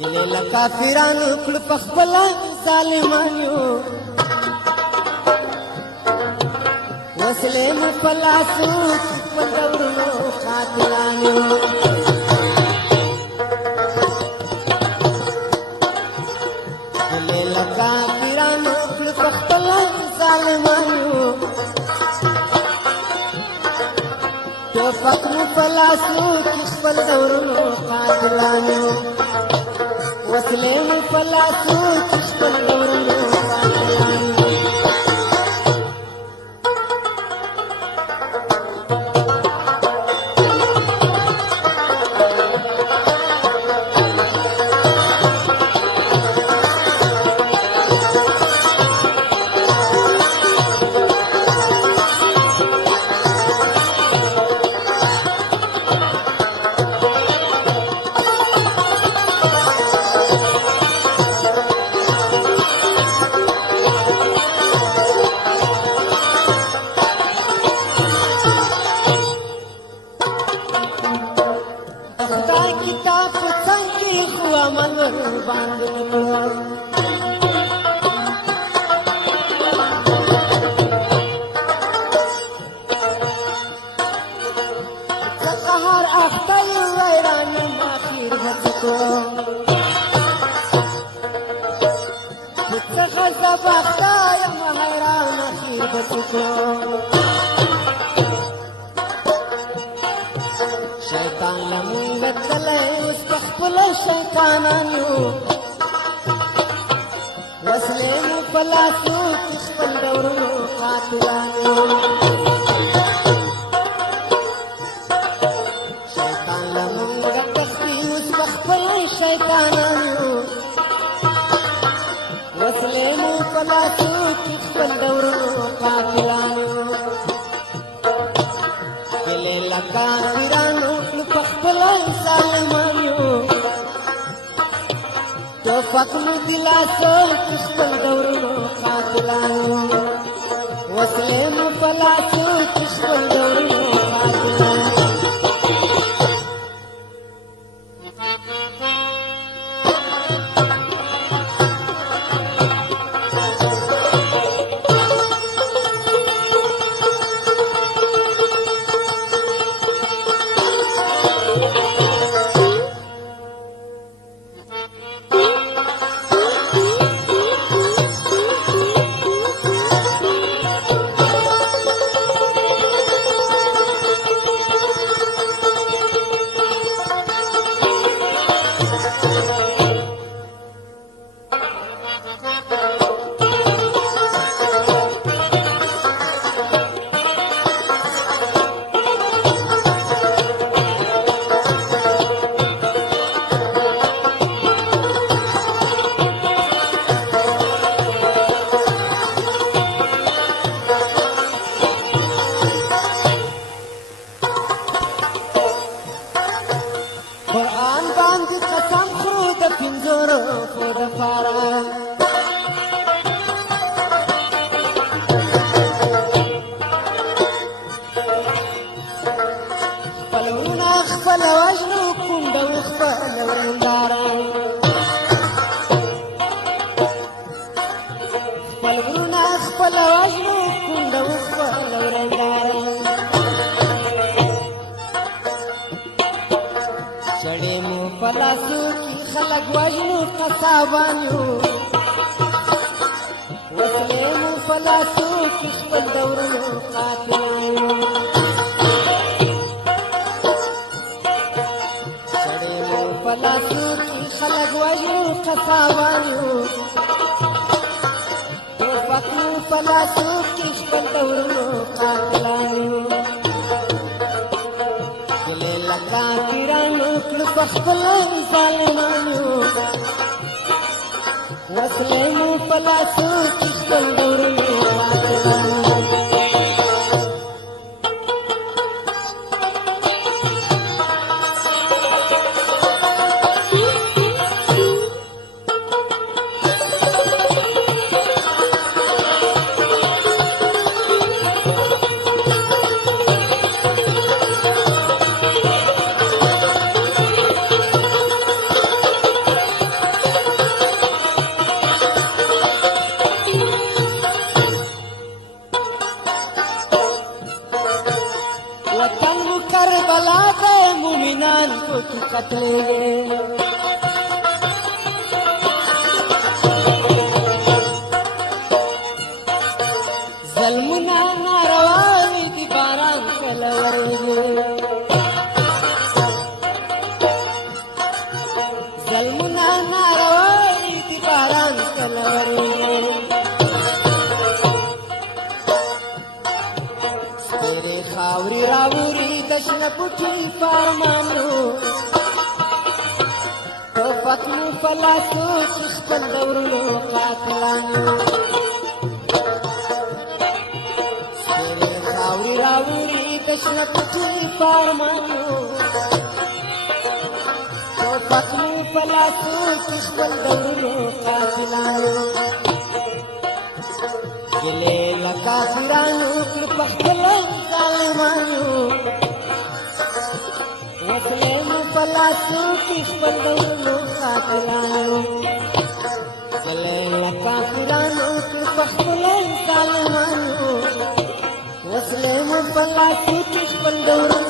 ګلې له کافرانو کړه په خپله ظالمان یو وسلې مو په لاسو په دورونو قاتلان یو ګلې له کافرانو کړه په خپله ظالمان یو ټوپک مو په لاسو کې خپل دورونو قاتلان یو وسلې مو په لاسو کې خپل دورونو قاتلان یو خدای کتاب په څنګ کې خو عمل باندې کړو که قهر اخته یو ویران یم اخیر هڅه کوم که څه غضب اخته یم حیران اخیر هڅه کوم شیطان لمونږ تللی اوس په خپله شیطانان یو وسلې مو په لاسو کې خپل دورونو قاتلان یو شیطان لمونږ تښتي اوس په خپله شیطانان یو وسلې مو په لاسو کې خپل دورونو قاتلان یو ګلې له کافرانو په خپله ظالمان یو ټوپک مو د لاسو کې خپل دورونو قاتلان یو وسلې مو په لاسو کې خپل دورونو قاتلان یو قرآن باندې قسم خورو د پنځو روپو دپاره خپل ورونه خپله وژنو کونډه و خپله ورنداره خپل ورونه خپله وژنو کونډه و خپله ورنداره چړې مو په لاسو کې خلک وژنو قصابان یو وسلې مو په لاسو کې خپل دورونو قاتلان یو چړې مو په لاسو کې خلک وژنو قصابان یو ټوپک مو په لاسو کې خپل دورونو قاتلان یو ګلې له کافرانو کړه په خپله ظالمان یو وسلې مو په لاسو کې خپل دورونو قاتلان یو قتلېږي ظلمونه ناروا دي باران کله ورېږي ظلمونه ناروا دي باران کله ورېږي سپېرې خاورې راوړي د شنه بوټي فرمانو توپک مو په لاسو چې خپل د ورونو قاتلانو راوړي د شنه بوټي فرمانو توپک مو په لاسو چې خپل د ورونو قاتلانو ګیلې له کافرانو کړ پخپله ظالمانو وسلې مو په لاسو کې خپل د ورونو قاتلانو ګیلې له کافرانو کړ پخپله ظالمانو وسلې مو په لاسو کې خپل د ورونو